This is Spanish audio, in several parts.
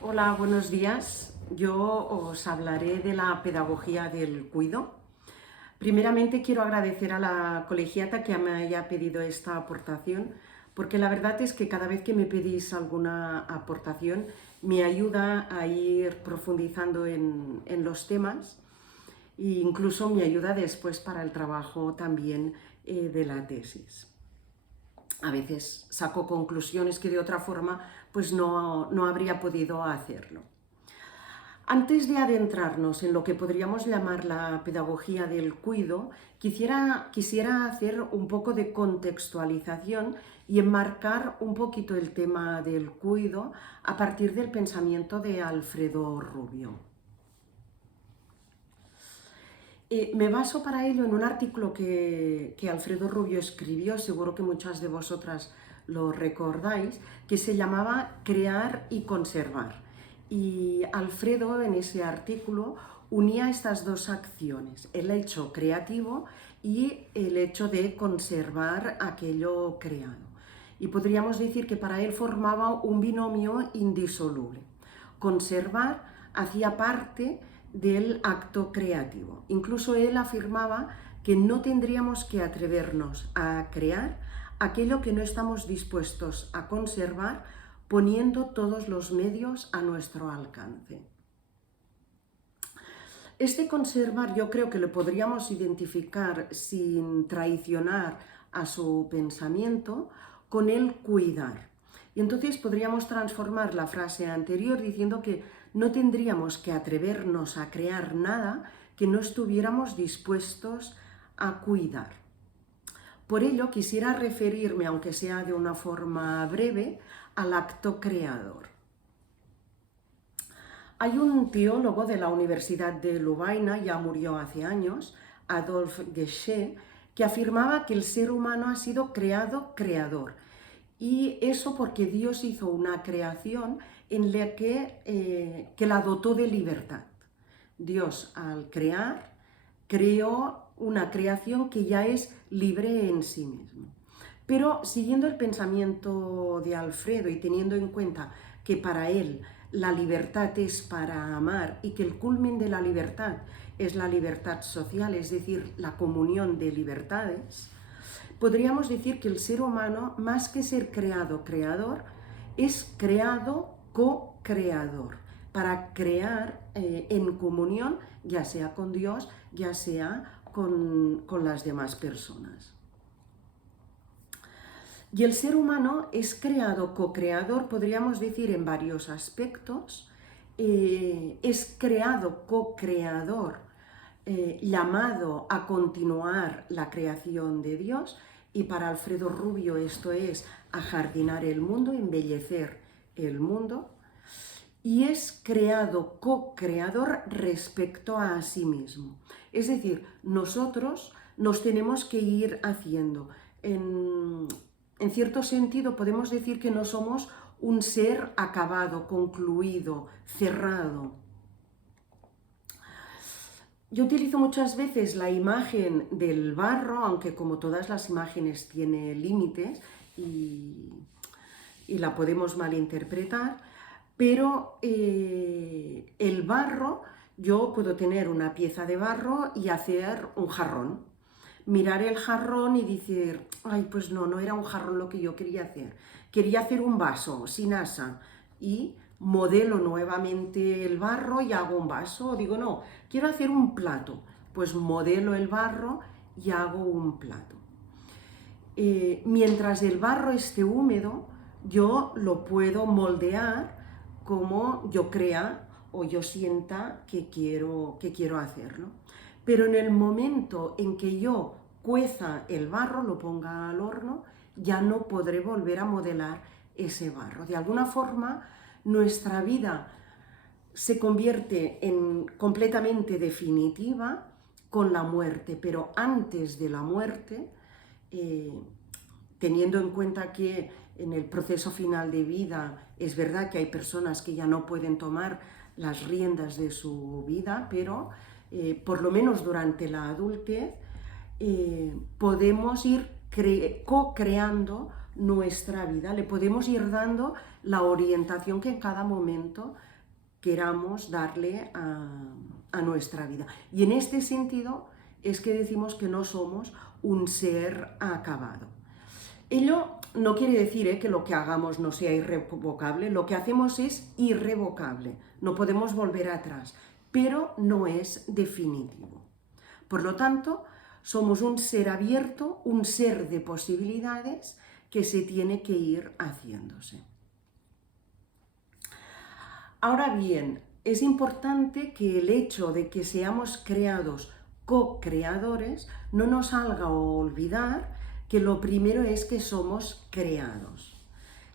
Hola, buenos días. Yo os hablaré de la pedagogía del cuido. Primeramente quiero agradecer a la colegiata que me haya pedido esta aportación, porque la verdad es que cada vez que me pedís alguna aportación me ayuda a ir profundizando en los temas e incluso me ayuda después para el trabajo también de la tesis. A veces saco conclusiones que de otra forma pues no habría podido hacerlo. Antes de adentrarnos en lo que podríamos llamar la pedagogía del cuido, quisiera hacer un poco de contextualización y enmarcar un poquito el tema del cuido a partir del pensamiento de Alfredo Rubio. Me baso para ello en un artículo que Alfredo Rubio escribió, seguro que muchas de vosotras lo recordáis, que se llamaba Crear y conservar. Y Alfredo en ese artículo unía estas dos acciones, el hecho creativo y el hecho de conservar aquello creado. Y podríamos decir que para él formaba un binomio indisoluble. Conservar hacía parte del acto creativo. Incluso él afirmaba que no tendríamos que atrevernos a crear aquello que no estamos dispuestos a conservar poniendo todos los medios a nuestro alcance. Este conservar yo creo que lo podríamos identificar sin traicionar a su pensamiento con el cuidar. Y entonces podríamos transformar la frase anterior diciendo que no tendríamos que atrevernos a crear nada que no estuviéramos dispuestos a cuidar. Por ello quisiera referirme, aunque sea de una forma breve, al acto creador. Hay un teólogo de la Universidad de Lovaina, ya murió hace años, Adolphe Guéchet, que afirmaba que el ser humano ha sido creado creador. Y eso porque Dios hizo una creación en la que la dotó de libertad. Dios, al crear, creó una creación que ya es libre en sí mismo. Pero siguiendo el pensamiento de Alfredo y teniendo en cuenta que para él la libertad es para amar y que el culmen de la libertad es la libertad social, es decir, la comunión de libertades, podríamos decir que el ser humano, más que ser creado creador, es creado co-creador, para crear en comunión, ya sea con Dios, ya sea con las demás personas. Y el ser humano es creado co-creador, podríamos decir, en varios aspectos. Es creado co-creador, llamado a continuar la creación de Dios, y para Alfredo Rubio esto es ajardinar el mundo, embellecer el mundo, y es creado co-creador respecto a sí mismo. Es decir, nosotros nos tenemos que ir haciendo. En cierto sentido podemos decir que no somos un ser acabado, concluido, cerrado. Yo utilizo muchas veces la imagen del barro, aunque como todas las imágenes tiene límites y la podemos malinterpretar, pero el barro, yo puedo tener una pieza de barro y hacer un jarrón. Mirar el jarrón y decir, ay, pues no era un jarrón lo que yo quería hacer. Quería hacer un vaso sin asa y modelo nuevamente el barro y hago un vaso. O digo, no, quiero hacer un plato. Pues modelo el barro y hago un plato. Mientras el barro esté húmedo, yo lo puedo moldear como yo crea o yo sienta que quiero hacerlo. Pero en el momento en que yo cueza el barro, lo ponga al horno, ya no podré volver a modelar ese barro. De alguna forma, nuestra vida se convierte en completamente definitiva con la muerte, pero antes de la muerte, eh, teniendo en cuenta que en el proceso final de vida es verdad que hay personas que ya no pueden tomar las riendas de su vida, pero por lo menos durante la adultez podemos ir co-creando nuestra vida, le podemos ir dando la orientación que en cada momento queramos darle a nuestra vida. Y en este sentido es que decimos que no somos un ser acabado. Ello no quiere decir que lo que hagamos no sea irrevocable, lo que hacemos es irrevocable, no podemos volver atrás, pero no es definitivo. Por lo tanto, somos un ser abierto, un ser de posibilidades que se tiene que ir haciéndose. Ahora bien, es importante que el hecho de que seamos creados co-creadores no nos haga olvidar que lo primero es que somos creados.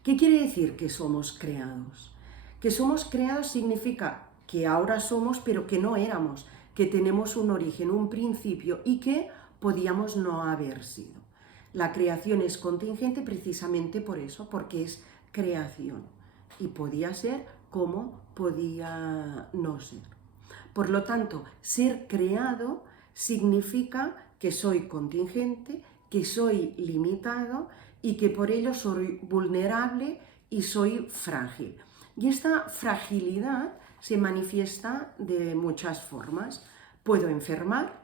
¿Qué quiere decir que somos creados? Que somos creados significa que ahora somos, pero que no éramos, que tenemos un origen, un principio y que podíamos no haber sido. La creación es contingente precisamente por eso, porque es creación y podía ser como podía no ser. Por lo tanto, ser creado significa que soy contingente, que soy limitado y que por ello soy vulnerable y soy frágil. Y esta fragilidad se manifiesta de muchas formas. Puedo enfermar,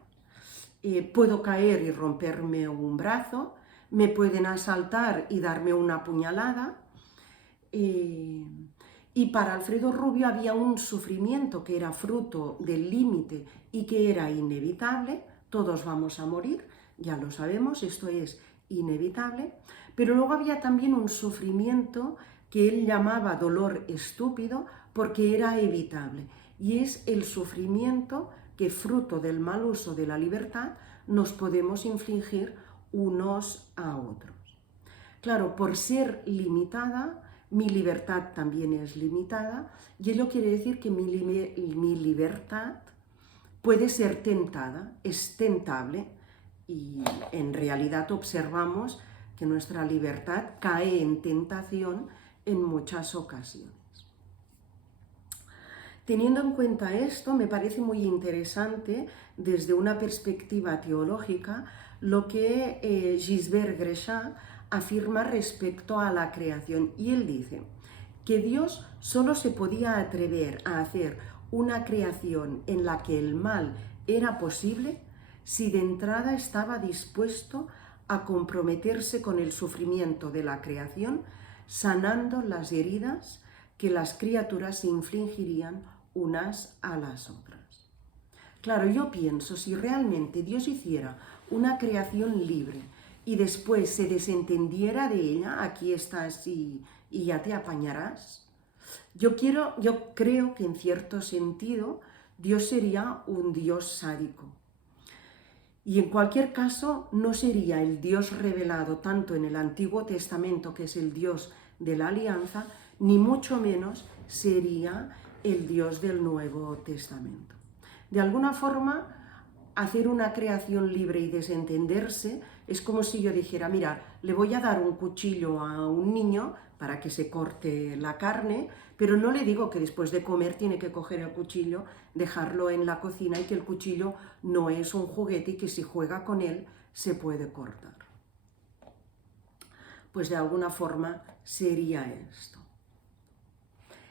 puedo caer y romperme un brazo, me pueden asaltar y darme una puñalada. Y para Alfredo Rubio había un sufrimiento que era fruto del límite y que era inevitable. Todos vamos a morir, ya lo sabemos, esto es inevitable. Pero luego había también un sufrimiento que él llamaba dolor estúpido porque era evitable. Y es el sufrimiento que, fruto del mal uso de la libertad, nos podemos infligir unos a otros. Claro, por ser limitada, mi libertad también es limitada, y ello quiere decir que mi libertad puede ser tentada, es tentable, y en realidad observamos que nuestra libertad cae en tentación en muchas ocasiones. Teniendo en cuenta esto, me parece muy interesante desde una perspectiva teológica lo que Gisbert Gréchat afirma respecto a la creación. Y él dice que Dios solo se podía atrever a hacer una creación en la que el mal era posible si de entrada estaba dispuesto a comprometerse con el sufrimiento de la creación, sanando las heridas que las criaturas infligirían unas a las otras. Claro, yo pienso, si realmente Dios hiciera una creación libre y después se desentendiera de ella, aquí estás y ya te apañarás, yo creo que en cierto sentido Dios sería un Dios sádico. Y en cualquier caso no sería el Dios revelado tanto en el Antiguo Testamento, que es el Dios de la alianza, ni mucho menos sería el Dios del Nuevo Testamento. De alguna forma, hacer una creación libre y desentenderse es como si yo dijera, mira, le voy a dar un cuchillo a un niño para que se corte la carne, pero no le digo que después de comer tiene que coger el cuchillo, dejarlo en la cocina y que el cuchillo no es un juguete y que si juega con él se puede cortar. Pues de alguna forma sería esto.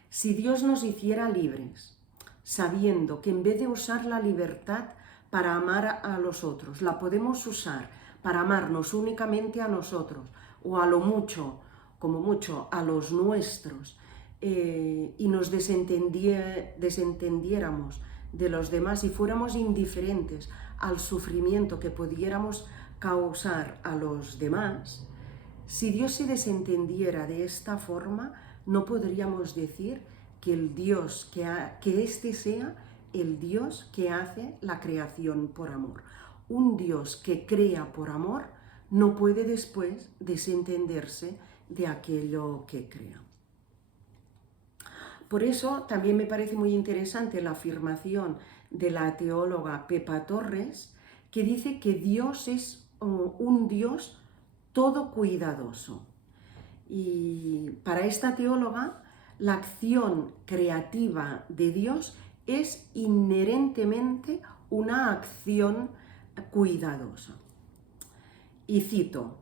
Si Dios nos hiciera libres, sabiendo que en vez de usar la libertad para amar a los otros, la podemos usar para amarnos únicamente a nosotros, o a lo mucho, como mucho, a los nuestros, y nos desentendiéramos de los demás y fuéramos indiferentes al sufrimiento que pudiéramos causar a los demás, si Dios se desentendiera de esta forma, no podríamos decir que el Dios, que este sea el Dios que hace la creación por amor. Un Dios que crea por amor no puede después desentenderse de aquello que crea. Por eso también me parece muy interesante la afirmación de la teóloga Pepa Torres, que dice que Dios es un Dios todo cuidadoso. Y para esta teóloga, la acción creativa de Dios es inherentemente una acción cuidadosa. Y cito,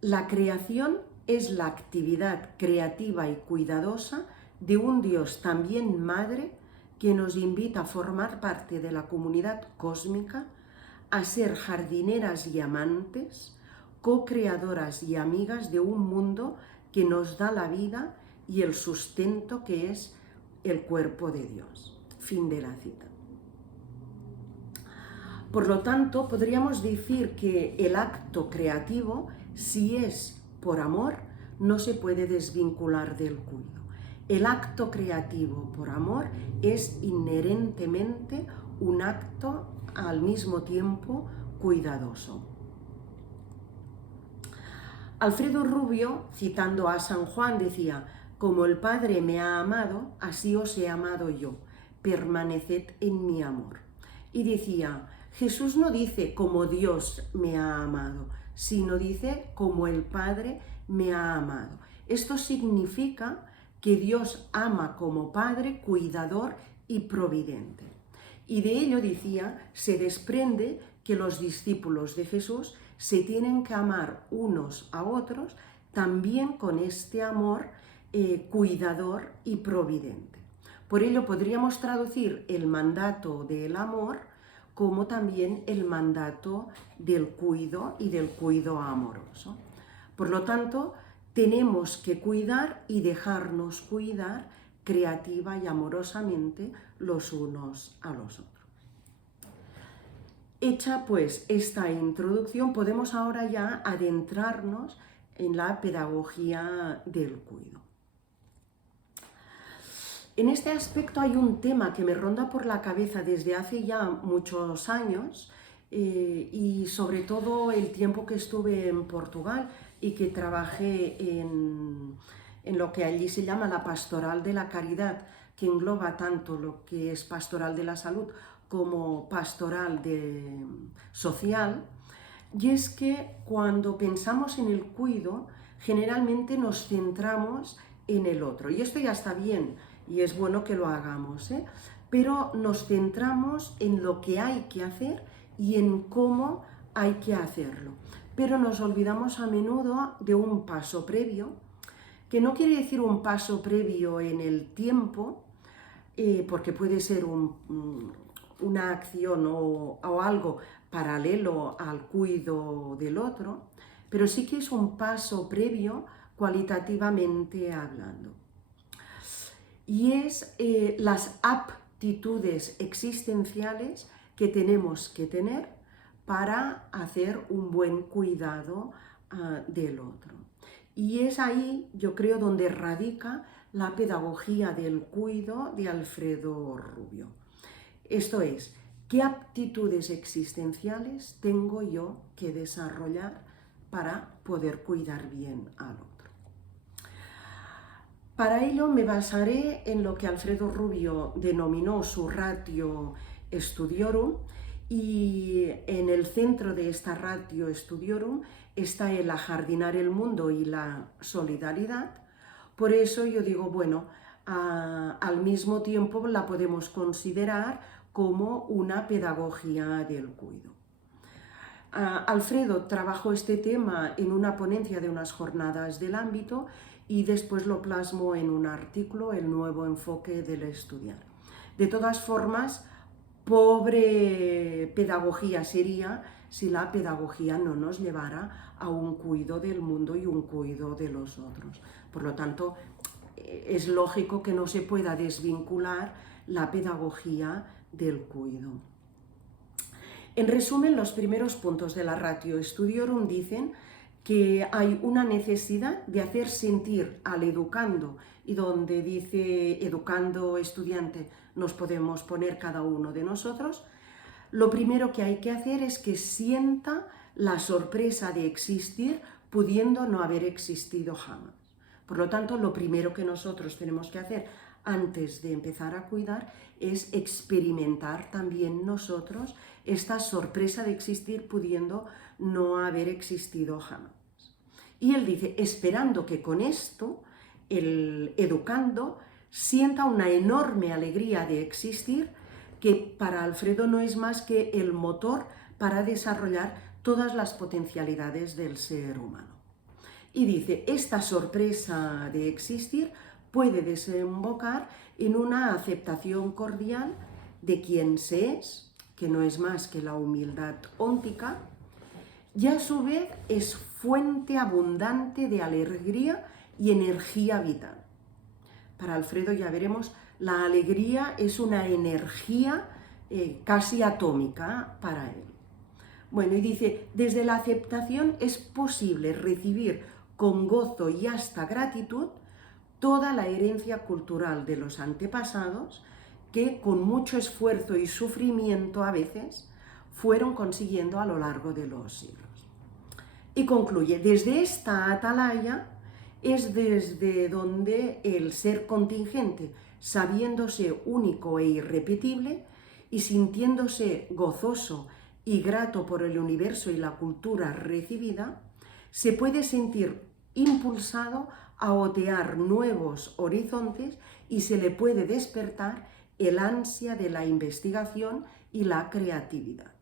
la creación es la actividad creativa y cuidadosa de un Dios también Madre que nos invita a formar parte de la comunidad cósmica, a ser jardineras y amantes, co-creadoras y amigas de un mundo que nos da la vida y el sustento que es el cuerpo de Dios. Fin de la cita. Por lo tanto, podríamos decir que el acto creativo, si es por amor, no se puede desvincular del cuidado. El acto creativo por amor es inherentemente un acto al mismo tiempo cuidadoso. Alfredo Rubio, citando a San Juan, decía: como el Padre me ha amado, así os he amado yo, permaneced en mi amor. Y decía, Jesús no dice como Dios me ha amado, sino dice como el Padre me ha amado. Esto significa que Dios ama como Padre, cuidador y providente. Y de ello, decía, se desprende que los discípulos de Jesús se tienen que amar unos a otros también con este amor cuidador y providente. Por ello podríamos traducir el mandato del amor como también el mandato del cuidado y del cuidado amoroso. Por lo tanto, tenemos que cuidar y dejarnos cuidar creativa y amorosamente los unos a los otros. Hecha pues esta introducción, podemos ahora ya adentrarnos en la pedagogía del cuidado. En este aspecto hay un tema que me ronda por la cabeza desde hace ya muchos años y sobre todo el tiempo que estuve en Portugal y que trabajé en lo que allí se llama la pastoral de la caridad, que engloba tanto lo que es pastoral de la salud como pastoral social, y es que cuando pensamos en el cuidado, generalmente nos centramos en el otro, y esto ya está bien, y es bueno que lo hagamos, pero nos centramos en lo que hay que hacer y en cómo hay que hacerlo. Pero nos olvidamos a menudo de un paso previo, que no quiere decir un paso previo en el tiempo, porque puede ser una acción o algo paralelo al cuidado del otro, pero sí que es un paso previo cualitativamente hablando. Y es las aptitudes existenciales que tenemos que tener para hacer un buen cuidado del otro. Y es ahí, yo creo, donde radica la pedagogía del cuidado de Alfredo Rubio. Esto es, ¿qué aptitudes existenciales tengo yo que desarrollar para poder cuidar bien al otro? Para ello me basaré en lo que Alfredo Rubio denominó su ratio studiorum, y en el centro de esta ratio studiorum está el ajardinar el mundo y la solidaridad. Por eso yo digo, bueno, al mismo tiempo la podemos considerar como una pedagogía del cuidado. Alfredo trabajó este tema en una ponencia de unas jornadas del ámbito y después lo plasmó en un artículo, El nuevo enfoque del estudiar. De todas formas, pobre pedagogía sería si la pedagogía no nos llevara a un cuidado del mundo y un cuidado de los otros. Por lo tanto, es lógico que no se pueda desvincular la pedagogía del cuidado. En resumen, los primeros puntos de la ratio studiorum dicen que hay una necesidad de hacer sentir al educando, y donde dice educando estudiante nos podemos poner cada uno de nosotros, lo primero que hay que hacer es que sienta la sorpresa de existir pudiendo no haber existido jamás. Por lo tanto, lo primero que nosotros tenemos que hacer antes de empezar a cuidar es experimentar también nosotros esta sorpresa de existir pudiendo no haber existido jamás. Y él dice, esperando que con esto el educando sienta una enorme alegría de existir, que para Alfredo no es más que el motor para desarrollar todas las potencialidades del ser humano. Y dice, esta sorpresa de existir puede desembocar en una aceptación cordial de quien se es, que no es más que la humildad óntica, y a su vez es fuente abundante de alegría y energía vital. Para Alfredo, ya veremos, la alegría es una energía casi atómica para él. Bueno, y dice, desde la aceptación es posible recibir con gozo y hasta gratitud toda la herencia cultural de los antepasados que con mucho esfuerzo y sufrimiento a veces fueron consiguiendo a lo largo de los siglos. Y concluye, desde esta atalaya es desde donde el ser contingente, sabiéndose único e irrepetible y sintiéndose gozoso y grato por el universo y la cultura recibida, se puede sentir impulsado a otear nuevos horizontes y se le puede despertar el ansia de la investigación y la creatividad.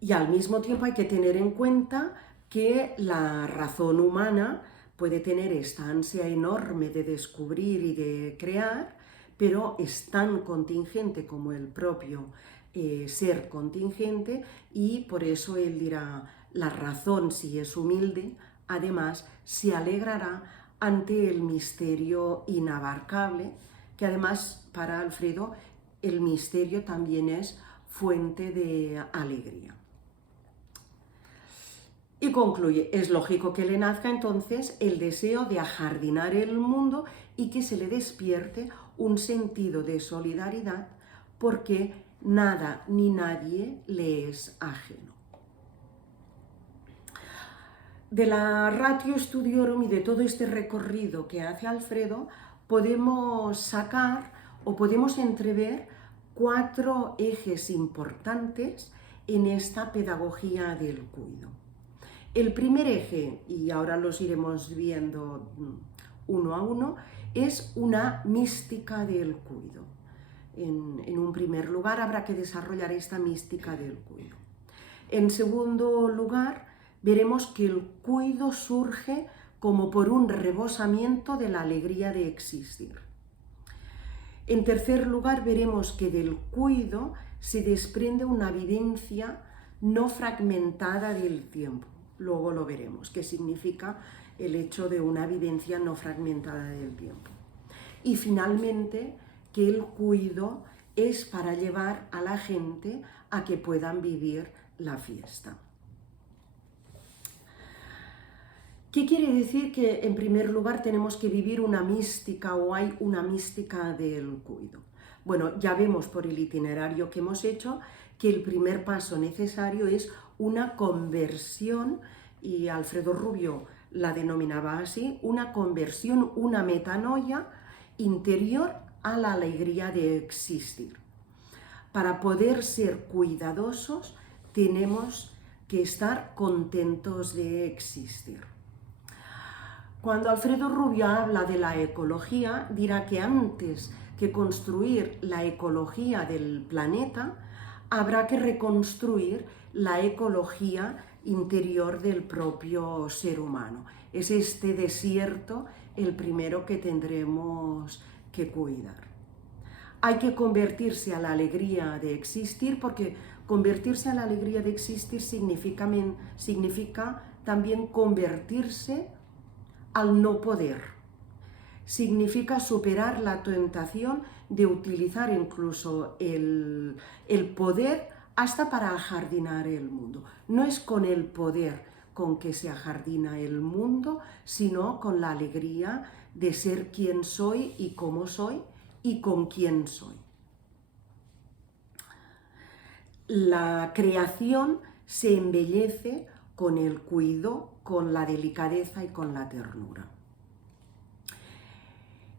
Y al mismo tiempo hay que tener en cuenta que la razón humana puede tener esta ansia enorme de descubrir y de crear, pero es tan contingente como el propio ser contingente, y por eso él dirá, la razón, si es humilde, además se alegrará ante el misterio inabarcable, que además para Alfredo el misterio también es fuente de alegría. Y concluye, es lógico que le nazca entonces el deseo de ajardinar el mundo y que se le despierte un sentido de solidaridad, porque nada ni nadie le es ajeno. De la Ratio Studiorum y de todo este recorrido que hace Alfredo, podemos sacar o podemos entrever 4 ejes importantes en esta pedagogía del cuido. El primer eje, y ahora los iremos viendo uno a uno, es una mística del cuido. En un primer lugar, habrá que desarrollar esta mística del cuido. En segundo lugar, veremos que el cuido surge como por un rebosamiento de la alegría de existir. En tercer lugar, veremos que del cuido se desprende una vivencia no fragmentada del tiempo. Luego lo veremos, qué significa el hecho de una vivencia no fragmentada del tiempo. Y finalmente, que el cuido es para llevar a la gente a que puedan vivir la fiesta. ¿Qué quiere decir que en primer lugar tenemos que vivir una mística o hay una mística del cuido? Bueno, ya vemos por el itinerario que hemos hecho que el primer paso necesario es una conversión, y Alfredo Rubio la denominaba así, una conversión, una metanoia interior a la alegría de existir. Para poder ser cuidadosos tenemos que estar contentos de existir. Cuando Alfredo Rubio habla de la ecología, dirá que antes que construir la ecología del planeta, habrá que reconstruir la ecología interior del propio ser humano. Es este desierto el primero que tendremos que cuidar. Hay que convertirse a la alegría de existir, porque convertirse a la alegría de existir significa también convertirse al no poder. Significa superar la tentación de utilizar incluso el poder hasta para ajardinar el mundo. No es con el poder con que se ajardina el mundo, sino con la alegría de ser quien soy y cómo soy y con quién soy. La creación se embellece con el cuidado, con la delicadeza y con la ternura.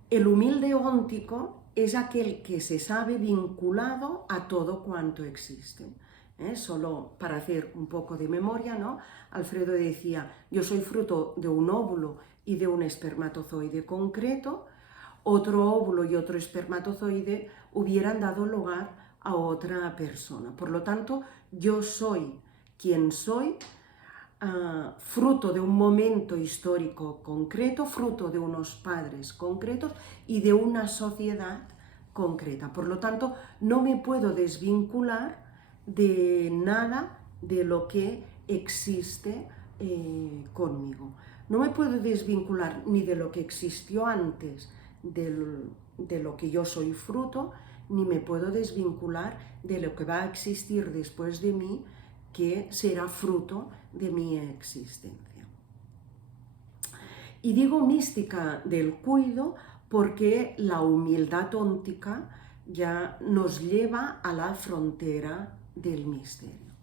El humilde óntico es aquel que se sabe vinculado a todo cuanto existe. Solo para hacer un poco de memoria, ¿no? Alfredo decía, yo soy fruto de un óvulo y de un espermatozoide concreto, otro óvulo y otro espermatozoide hubieran dado lugar a otra persona. Por lo tanto, yo soy quien soy fruto de un momento histórico concreto, fruto de unos padres concretos y de una sociedad concreta. Por lo tanto, no me puedo desvincular de nada de lo que existe conmigo. No me puedo desvincular ni de lo que existió antes de lo que yo soy fruto, ni me puedo desvincular de lo que va a existir después de mí, que será fruto de mi existencia. Y digo mística del cuido porque la humildad óntica ya nos lleva a la frontera del misterio.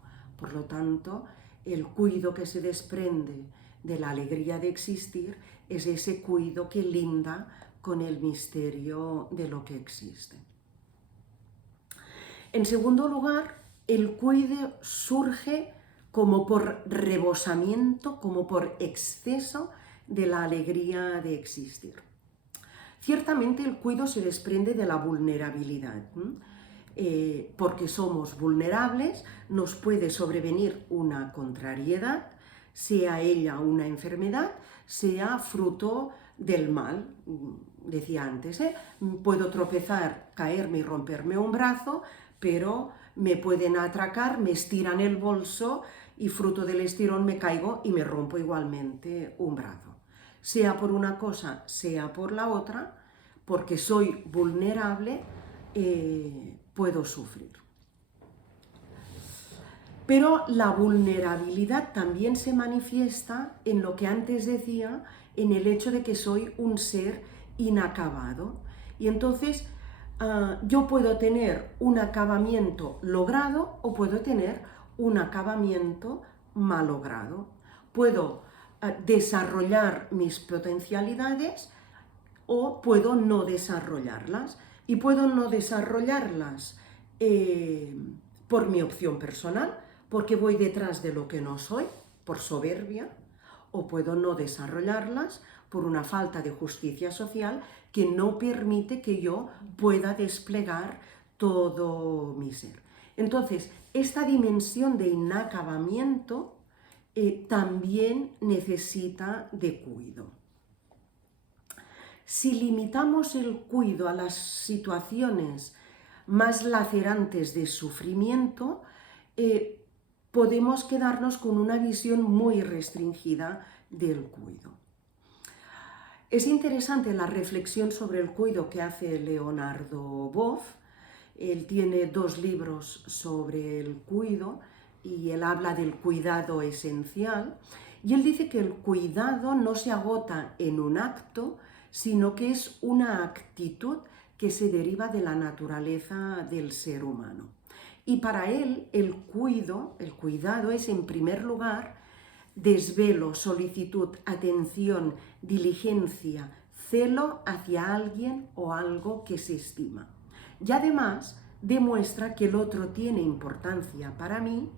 Por lo tanto, el cuido que se desprende de la alegría de existir es ese cuido que linda con el misterio de lo que existe. En segundo lugar, el cuido surge como por rebosamiento, como por exceso de la alegría de existir. Ciertamente el cuido se desprende de la vulnerabilidad, porque somos vulnerables, nos puede sobrevenir una contrariedad, sea ella una enfermedad, sea fruto del mal. Decía antes, puedo tropezar, caerme y romperme un brazo, pero me pueden atracar, me estiran el bolso y fruto del estirón me caigo y me rompo igualmente un brazo. Sea por una cosa, sea por la otra, porque soy vulnerable, puedo sufrir. Pero la vulnerabilidad también se manifiesta en lo que antes decía, en el hecho de que soy un ser inacabado. Y entonces yo puedo tener un acabamiento logrado o puedo tener un acabamiento malogrado. Puedo desarrollar mis potencialidades o puedo no desarrollarlas. Y puedo no desarrollarlas por mi opción personal, porque voy detrás de lo que no soy, por soberbia, o puedo no desarrollarlas por una falta de justicia social que no permite que yo pueda desplegar todo mi ser. Entonces, esta dimensión de inacabamiento también necesita de cuidado. Si limitamos el cuidado a las situaciones más lacerantes de sufrimiento, podemos quedarnos con una visión muy restringida del cuidado. Es interesante la reflexión sobre el cuidado que hace Leonardo Boff. Él tiene 2 libros sobre el cuidado y él habla del cuidado esencial. Y él dice que el cuidado no se agota en un acto, sino que es una actitud que se deriva de la naturaleza del ser humano. Y para él el cuidado es en primer lugar desvelo, solicitud, atención, diligencia, celo hacia alguien o algo que se estima. Y además demuestra que el otro tiene importancia para mí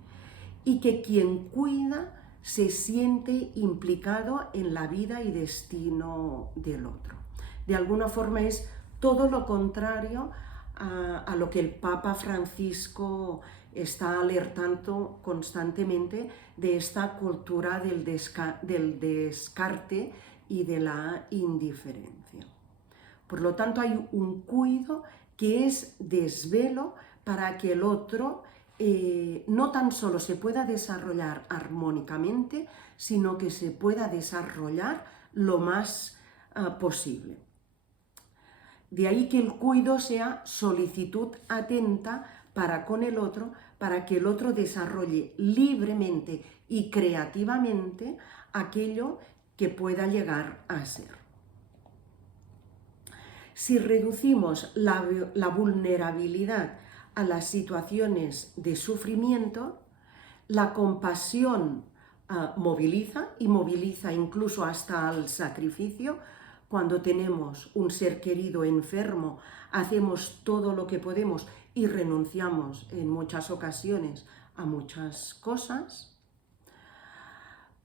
y que quien cuida se siente implicado en la vida y destino del otro. De alguna forma es todo lo contrario a lo que el Papa Francisco está alertando constantemente de esta cultura del descarte y de la indiferencia. Por lo tanto, hay un cuidado que es desvelo para que el otro no tan solo se pueda desarrollar armónicamente, sino que se pueda desarrollar lo más posible. De ahí que el cuidado sea solicitud atenta para con el otro, para que el otro desarrolle libremente y creativamente aquello que pueda llegar a ser. Si reducimos la vulnerabilidad a las situaciones de sufrimiento, la compasión moviliza y moviliza incluso hasta al sacrificio. Cuando tenemos un ser querido enfermo, hacemos todo lo que podemos y renunciamos en muchas ocasiones a muchas cosas.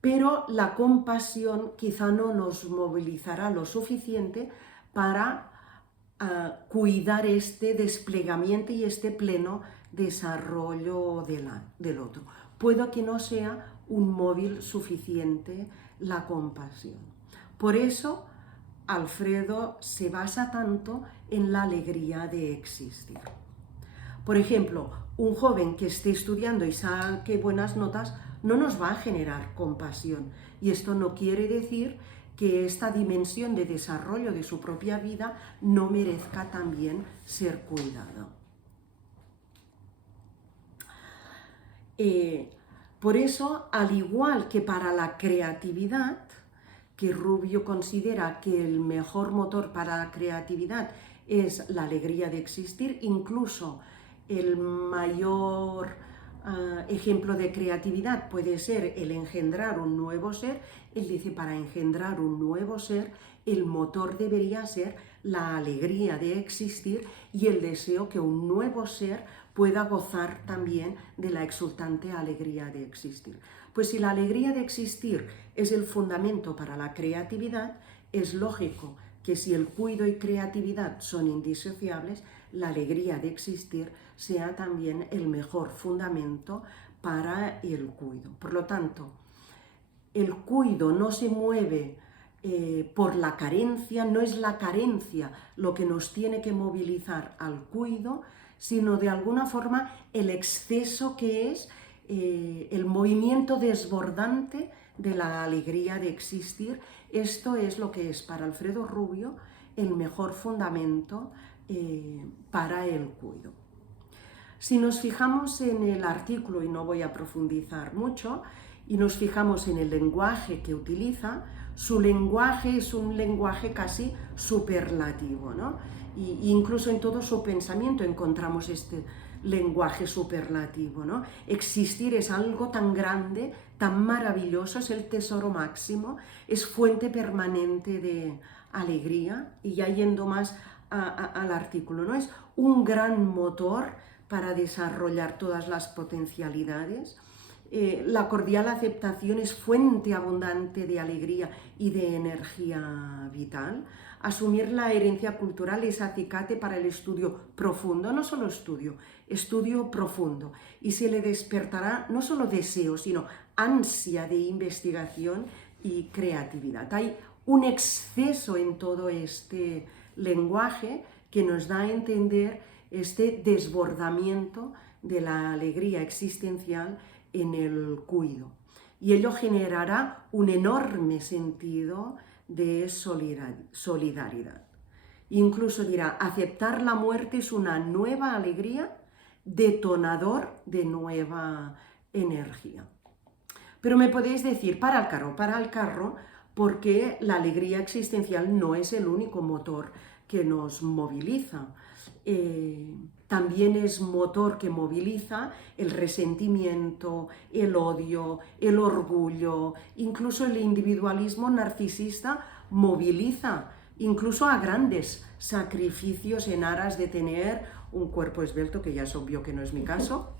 Pero la compasión quizá no nos movilizará lo suficiente para cuidar este desplegamiento y este pleno desarrollo del otro. Puedo que no sea un móvil suficiente la compasión. Por eso Alfredo se basa tanto en la alegría de existir. Por ejemplo, un joven que esté estudiando y saque buenas notas no nos va a generar compasión. Y esto no quiere decir que esta dimensión de desarrollo de su propia vida no merezca también ser cuidada. Por eso, al igual que para la creatividad, que Rubio considera que el mejor motor para la creatividad es la alegría de existir, incluso el mayor ejemplo de creatividad puede ser el engendrar un nuevo ser. Él dice, para engendrar un nuevo ser, el motor debería ser la alegría de existir y el deseo que un nuevo ser pueda gozar también de la exultante alegría de existir. Pues si la alegría de existir es el fundamento para la creatividad, es lógico que si el cuido y creatividad son indisociables, la alegría de existir sea también el mejor fundamento para el cuido. Por lo tanto, el cuido no se mueve por la carencia, no es la carencia lo que nos tiene que movilizar al cuido, sino de alguna forma el exceso que es el movimiento desbordante de la alegría de existir. Esto es lo que es para Alfredo Rubio el mejor fundamento para el cuido. Si nos fijamos en el artículo, y no voy a profundizar mucho, y nos fijamos en el lenguaje que utiliza, su lenguaje es un lenguaje casi superlativo, ¿no? Y incluso en todo su pensamiento encontramos este lenguaje superlativo, ¿no? Existir es algo tan grande, tan maravilloso, es el tesoro máximo, es fuente permanente de alegría. Y ya yendo más al artículo, ¿no? Es un gran motor para desarrollar todas las potencialidades. La cordial aceptación es fuente abundante de alegría y de energía vital. Asumir la herencia cultural es acicate para el estudio profundo, no solo estudio profundo. Y se le despertará no solo deseo, sino ansia de investigación y creatividad. Hay un exceso en todo este lenguaje que nos da a entender este desbordamiento de la alegría existencial en el cuido. Y ello generará un enorme sentido de solidaridad. Incluso dirá, aceptar la muerte es una nueva alegría, detonador de nueva energía. Pero me podéis decir, para el carro, porque la alegría existencial no es el único motor que nos moviliza. También es motor que moviliza el resentimiento, el odio, el orgullo, incluso el individualismo narcisista moviliza incluso a grandes sacrificios en aras de tener un cuerpo esbelto, que ya es obvio que no es mi caso.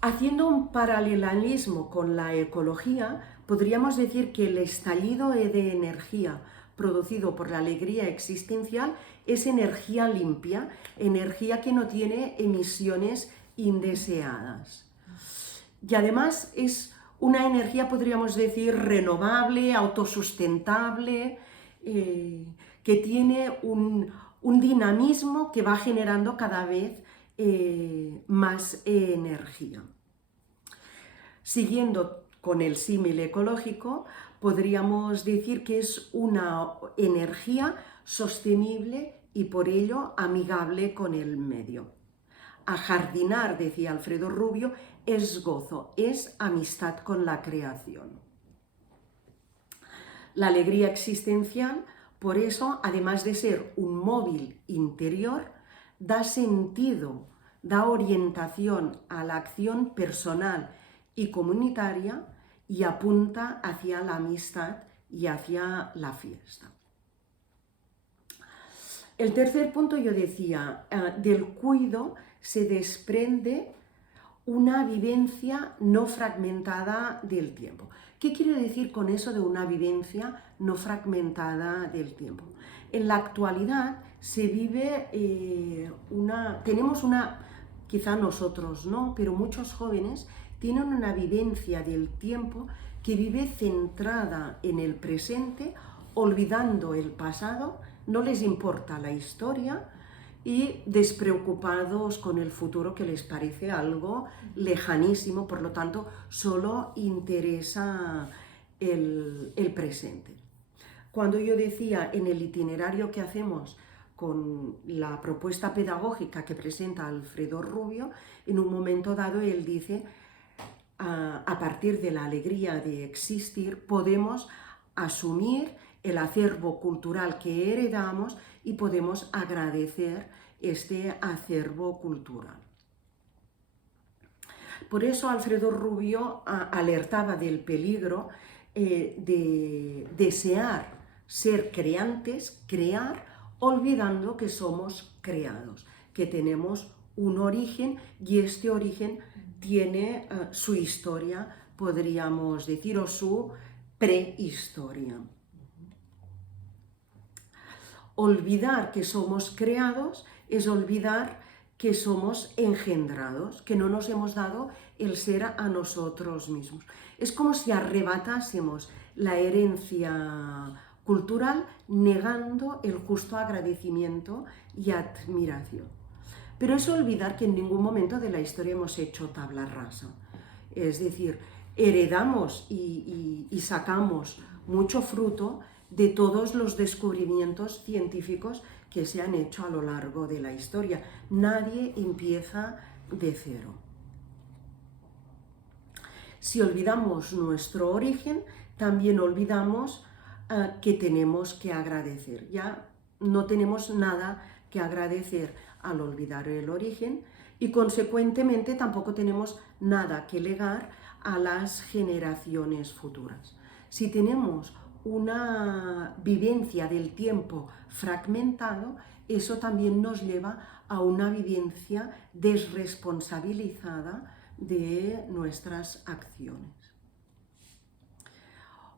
Haciendo un paralelismo con la ecología, podríamos decir que el estallido de energía producido por la alegría existencial es energía limpia, energía que no tiene emisiones indeseadas. Y además es una energía, podríamos decir, renovable, autosustentable, que tiene un dinamismo que va generando cada vez más energía. Siguiendo con el símil ecológico, podríamos decir que es una energía sostenible y por ello amigable con el medio. Ajardinar, decía Alfredo Rubio, es gozo, es amistad con la creación. La alegría existencial, por eso, además de ser un móvil interior, da sentido, da orientación a la acción personal y comunitaria y apunta hacia la amistad y hacia la fiesta. El tercer punto, yo decía, del cuido se desprende una vivencia no fragmentada del tiempo. ¿Qué quiere decir con eso de una vivencia no fragmentada del tiempo? En la actualidad se vive tenemos quizá nosotros no, pero muchos jóvenes tienen una vivencia del tiempo que vive centrada en el presente, olvidando el pasado, no les importa la historia y despreocupados con el futuro, que les parece algo lejanísimo, por lo tanto solo interesa el presente. Cuando yo decía en el itinerario que hacemos con la propuesta pedagógica que presenta Alfredo Rubio, en un momento dado él dice: a partir de la alegría de existir podemos asumir el acervo cultural que heredamos y podemos agradecer este acervo cultural. Por eso Alfredo Rubio alertaba del peligro de desear ser creantes, crear, olvidando que somos creados, que tenemos un origen y este origen tiene su historia, podríamos decir, o su prehistoria. Olvidar que somos creados es olvidar que somos engendrados, que no nos hemos dado el ser a nosotros mismos. Es como si arrebatásemos la herencia cultural negando el justo agradecimiento y admiración. Pero es olvidar que en ningún momento de la historia hemos hecho tabla rasa. Es decir, heredamos y sacamos mucho fruto de todos los descubrimientos científicos que se han hecho a lo largo de la historia. Nadie empieza de cero. Si olvidamos nuestro origen, también olvidamos que tenemos que agradecer. Ya no tenemos nada que agradecer al olvidar el origen y consecuentemente tampoco tenemos nada que legar a las generaciones futuras. Si tenemos una vivencia del tiempo fragmentado, eso también nos lleva a una vivencia desresponsabilizada de nuestras acciones.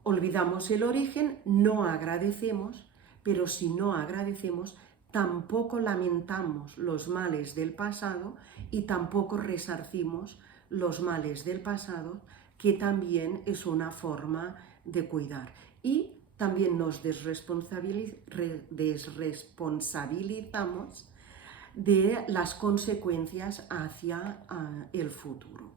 Olvidamos el origen, no agradecemos, pero si no agradecemos, tampoco lamentamos los males del pasado y tampoco resarcimos los males del pasado, que también es una forma de cuidar. Y también nos desresponsabilizamos de las consecuencias hacia el futuro.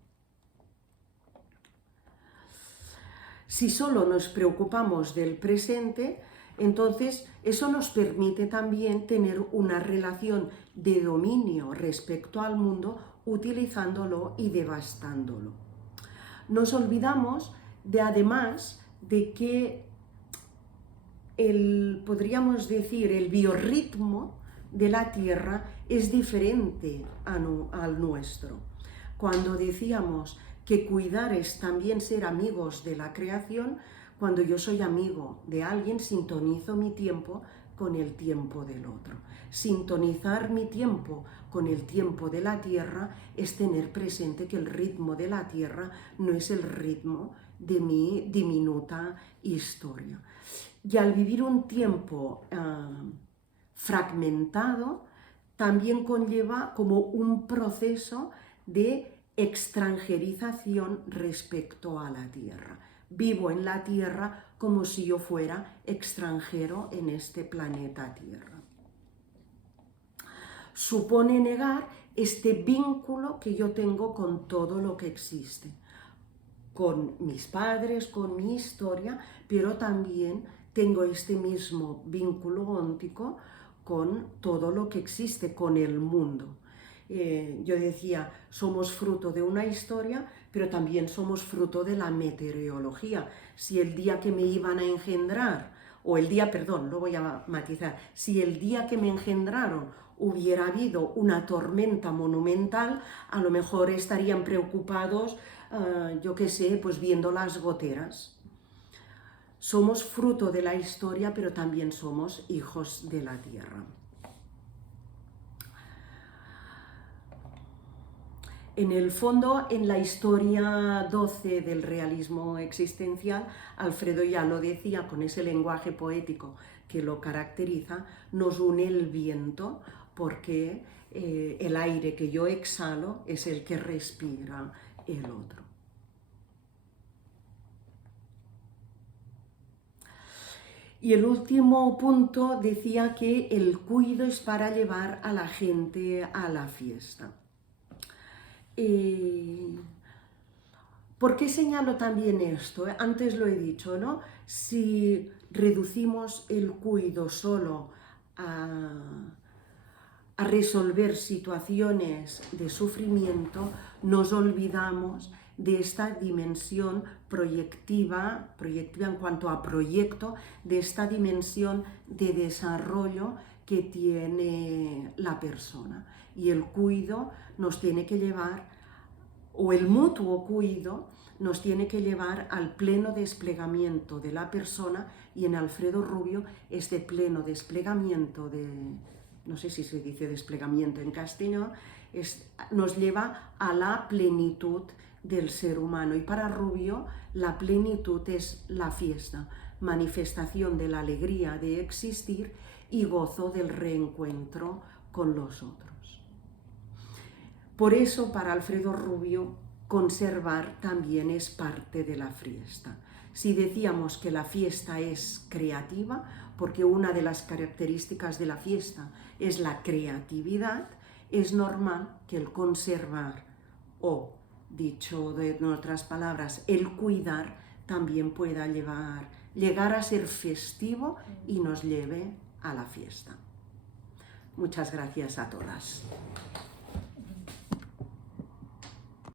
Si solo nos preocupamos del presente, entonces eso nos permite también tener una relación de dominio respecto al mundo, utilizándolo y devastándolo. Nos olvidamos además de que podríamos decir, el biorritmo de la Tierra es diferente al nuestro. Cuando decíamos que cuidar es también ser amigos de la creación, cuando yo soy amigo de alguien, sintonizo mi tiempo con el tiempo del otro. Sintonizar mi tiempo con el tiempo de la Tierra es tener presente que el ritmo de la Tierra no es el ritmo de mi diminuta historia. Y al vivir un tiempo fragmentado, también conlleva como un proceso de extranjerización respecto a la Tierra. Vivo en la Tierra como si yo fuera extranjero en este planeta Tierra. Supone negar este vínculo que yo tengo con todo lo que existe, con mis padres, con mi historia, pero también tengo este mismo vínculo óntico con todo lo que existe, con el mundo. Yo decía, somos fruto de una historia, pero también somos fruto de la meteorología. Si el día que me iban a engendrar, lo voy a matizar, si el día que me engendraron hubiera habido una tormenta monumental, a lo mejor estarían preocupados, yo qué sé, pues viendo las goteras. Somos fruto de la historia, pero también somos hijos de la tierra. En el fondo, en la historia 12 del realismo existencial, Alfredo ya lo decía con ese lenguaje poético que lo caracteriza, nos une el viento porque el aire que yo exhalo es el que respira el otro. Y el último punto decía que el cuido es para llevar a la gente a la fiesta. ¿Por qué señalo también esto? Antes lo he dicho, ¿no? Si reducimos el cuido solo a resolver situaciones de sufrimiento, nos olvidamos de esta dimensión proyectiva en cuanto a proyecto, de esta dimensión de desarrollo que tiene la persona. Y el cuido nos tiene que llevar, o el mutuo cuido nos tiene que llevar al pleno desplegamiento de la persona, y en Alfredo Rubio este pleno desplegamiento no sé si se dice desplegamiento en castellano, nos lleva a la plenitud del ser humano. Y para Rubio la plenitud es la fiesta, manifestación de la alegría de existir y gozo del reencuentro con los otros. Por eso para Alfredo Rubio conservar también es parte de la fiesta. Si decíamos que la fiesta es creativa, porque una de las características de la fiesta es la creatividad, es normal que el conservar, o dicho en otras palabras, el cuidar, también pueda llegar a ser festivo y nos lleve a la fiesta. Muchas gracias a todas.